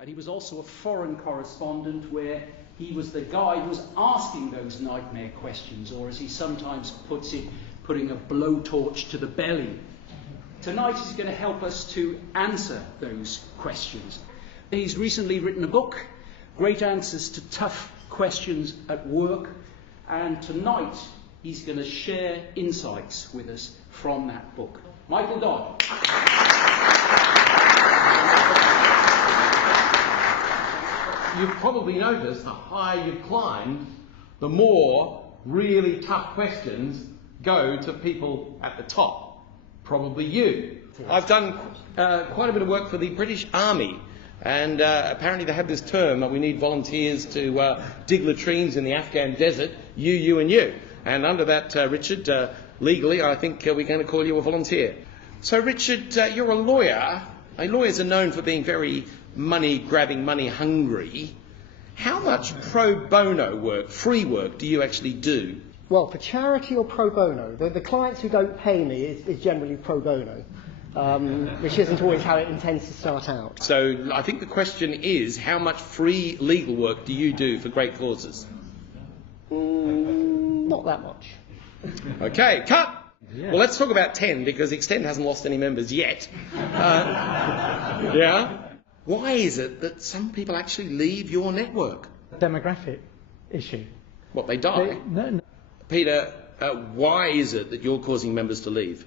And he was also a foreign correspondent where he was the guy who was asking those nightmare questions, or as he sometimes puts it, putting a blowtorch to the belly. Tonight he's going to help us to answer those questions. He's recently written a book, Great Answers to Tough Questions at Work, and tonight he's going to share insights with us from that book. Michael Dodd. You've probably noticed the higher you've climbed, the more really tough questions go to people at the top. Probably you. I've done quite a bit of work for the British Army, and apparently they have this term that we need volunteers to dig latrines in the Afghan desert, you and you. And under that, Richard, legally I think we're going to call you a volunteer. So Richard, you're a lawyer. Lawyers are known for being very money-grabbing, money-hungry. How much pro bono work, free work, do you actually do? Well, for charity or pro bono, the clients who don't pay me is generally pro bono, which isn't always how it intends to start out. So I think the question is, how much free legal work do you do for great causes? Not that much. Okay, cut! Yeah. Well, let's talk about 10, because Extend hasn't lost any members yet. Yeah? Why is it that some people actually leave your network? Demographic issue. What, they die? No. Peter, why is it that you're causing members to leave?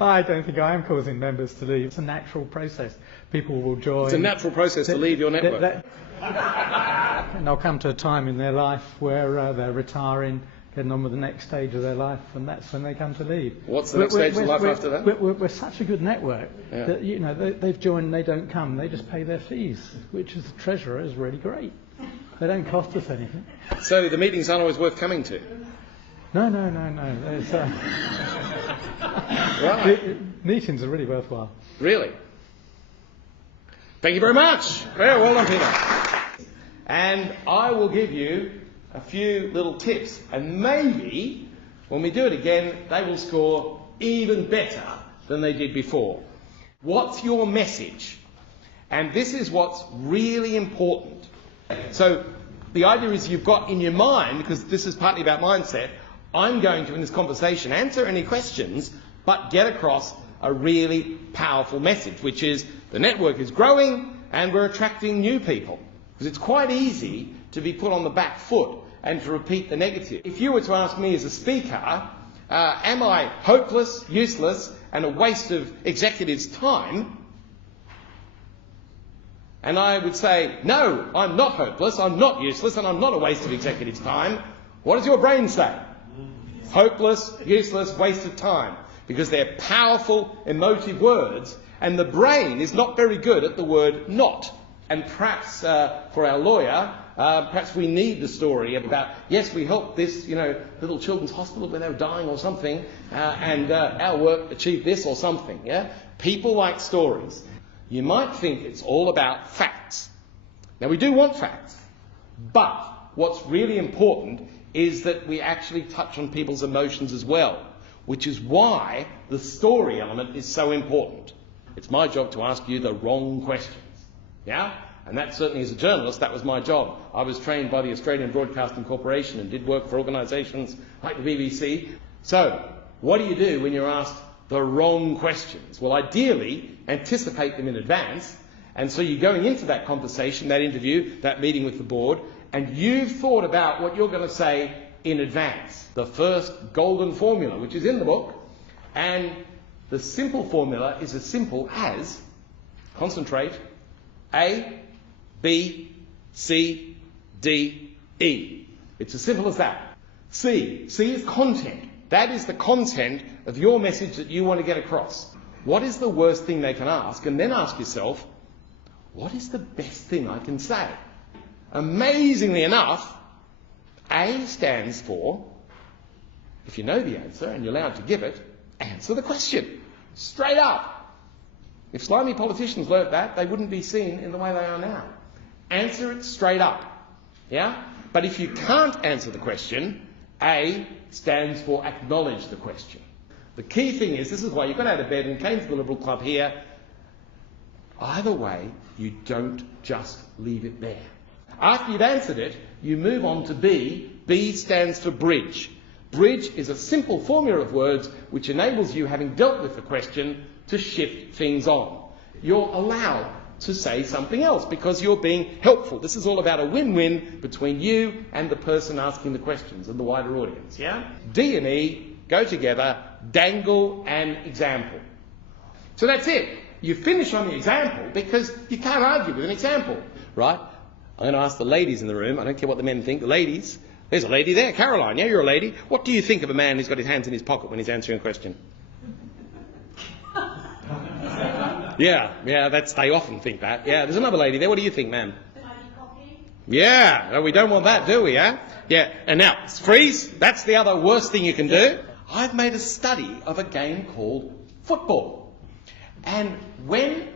I don't think I am causing members to leave. It's a natural process. People will join. It's a natural process to leave your network. And they'll come to a time in their life where they're retiring, getting on with the next stage of their life, and that's when they come to leave. What's the next stage of life after that? We're such a good network that, you know, they've joined, they don't come, they just pay their fees, which as a treasurer is really great. They don't cost us anything. So the meetings aren't always worth coming to? No. There's, right. Meetings are really worthwhile. Really? Thank you very much. Very well done, Peter. And I will give you a few little tips, and maybe when we do it again they will score even better than they did before. What's your message? And this is what's really important. So the idea is you've got in your mind, because this is partly about mindset, I'm going to in this conversation answer any questions but get across a really powerful message, which is the network is growing and we're attracting new people. Because it's quite easy to be put on the back foot and to repeat the negative. If you were to ask me as a speaker, am I hopeless, useless, and a waste of executives' time? And I would say, no, I'm not hopeless, I'm not useless, and I'm not a waste of executives' time. What does your brain say? Hopeless, useless, waste of time. Because they're powerful, emotive words, and the brain is not very good at the word not. And perhaps for our lawyer, perhaps we need the story about, yes, we helped this, little children's hospital when they were dying or something, and our work achieved this or something, yeah? People like stories. You might think it's all about facts. Now, we do want facts, but what's really important is that we actually touch on people's emotions as well, which is why the story element is so important. It's my job to ask you the wrong questions. Yeah? And that certainly, as a journalist, that was my job. I was trained by the Australian Broadcasting Corporation and did work for organisations like the BBC. So, what do you do when you're asked the wrong questions? Well, ideally, anticipate them in advance. And so you're going into that conversation, that interview, that meeting with the board, and you've thought about what you're going to say in advance. The first golden formula, which is in the book, and the simple formula is as simple as, concentrate, A, B, C, D, E. It's as simple as that. C is content. That is the content of your message that you want to get across. What is the worst thing they can ask? And then ask yourself, what is the best thing I can say? Amazingly enough, A stands for, if you know the answer and you're allowed to give it, answer the question. Straight up. If slimy politicians learnt that, they wouldn't be seen in the way they are now. Answer it straight up. Yeah? But if you can't answer the question, A stands for acknowledge the question. The key thing is, this is why you got out of bed and came to the Liberal Club here, Either way, you don't just leave it there. After you've answered it, you move on to B. B stands for bridge. Bridge is a simple formula of words which enables you, having dealt with the question, to shift things on. You're allowed to say something else because you're being helpful. This is all about a win-win between you and the person asking the questions and the wider audience, yeah? D and E go together, dangle an example. So that's it. You finish on the example because you can't argue with an example, right? I'm going to ask the ladies in the room. I don't care what the men think. The ladies. There's a lady there. Caroline, yeah, you're a lady. What do you think of a man who's got his hands in his pocket when he's answering a question? Yeah, they often think that. Yeah, there's another lady there. What do you think, ma'am? Yeah, no, we don't want that, do we, yeah? Yeah, and now, freeze. That's the other worst thing you can do. I've made a study of a game called football. And when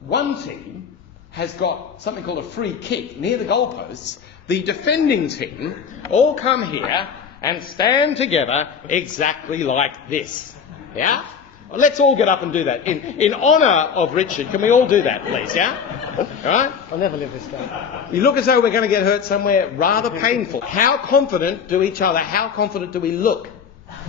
one team has got something called a free kick near the goalposts, the defending team all come here and stand together exactly like this. Yeah? Well, let's all get up and do that. In honour of Richard, can we all do that, please, yeah? All right? I'll never live this down. You look as though we're going to get hurt somewhere rather painful. How confident do how confident do we look?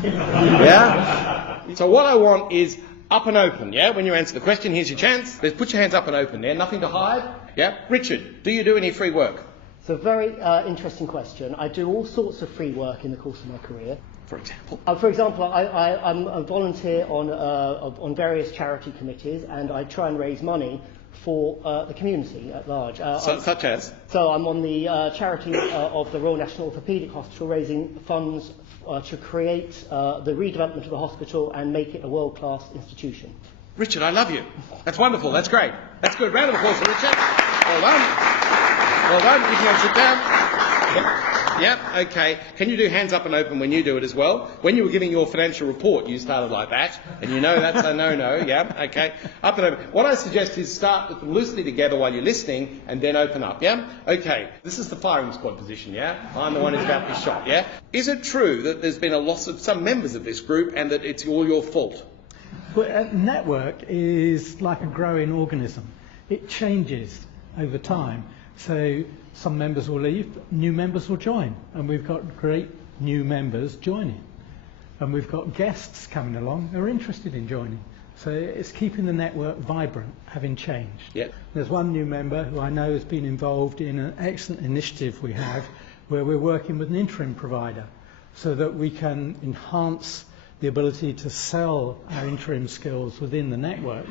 Yeah? So what I want is up and open, yeah? When you answer the question, here's your chance. Let's put your hands up and open there. Nothing to hide. Yeah? Richard, do you do any free work? It's a very interesting question. I do all sorts of free work in the course of my career. For example? I'm a volunteer on various charity committees, and I try and raise money for the community at large. Such as? So I'm on the charity of the Royal National Orthopaedic Hospital, raising funds to create the redevelopment of the hospital and make it a world-class institution. Richard, I love you. That's wonderful. That's great. That's good. Round of applause for Richard. Well done. Well done. You can go and sit down. Yep, okay. Can you do hands up and open when you do it as well? When you were giving your financial report, you started like that, and you know that's a no-no, yeah, okay. Up and open. What I suggest is start with them loosely together while you're listening, and then open up, yeah? Okay, this is the firing squad position, yeah? I'm the one who's about to be shot, yeah? Is it true that there's been a loss of some members of this group, and that it's all your fault? Well, a network is like a growing organism. It changes over time. So some members will leave, new members will join, and we've got great new members joining. And we've got guests coming along who are interested in joining. So it's keeping the network vibrant, having changed. Yep. There's one new member who I know has been involved in an excellent initiative we have where we're working with an interim provider so that we can enhance the ability to sell our interim skills within the network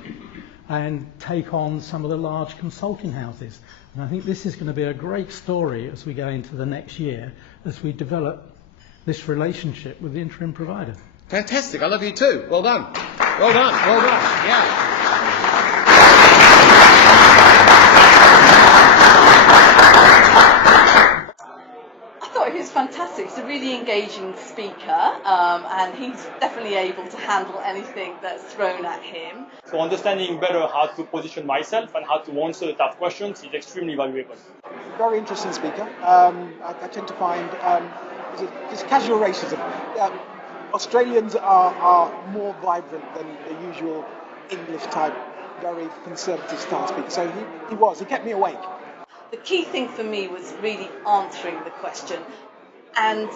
and take on some of the large consulting houses. And I think this is going to be a great story as we go into the next year, as we develop this relationship with the interim provider. Fantastic. I love you too. Well done. Well done. Well done. Yeah. He's fantastic. He's a really engaging speaker, and he's definitely able to handle anything that's thrown at him. So understanding better how to position myself and how to answer the tough questions is extremely valuable. Very interesting speaker. I tend to find it's casual racism. Australians are more vibrant than the usual English type, very conservative style speaker. So he kept me awake. The key thing for me was really answering the question and,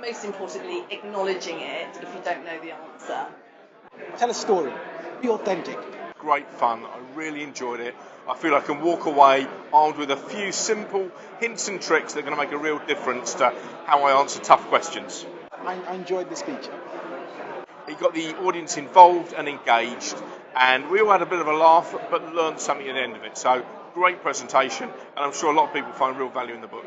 most importantly, acknowledging it if you don't know the answer. Tell a story. Be authentic. Great fun. I really enjoyed it. I feel I can walk away armed with a few simple hints and tricks that are going to make a real difference to how I answer tough questions. I enjoyed the speech. He got the audience involved and engaged, and we all had a bit of a laugh but learned something at the end of it. So, great presentation, and I'm sure a lot of people find real value in the book.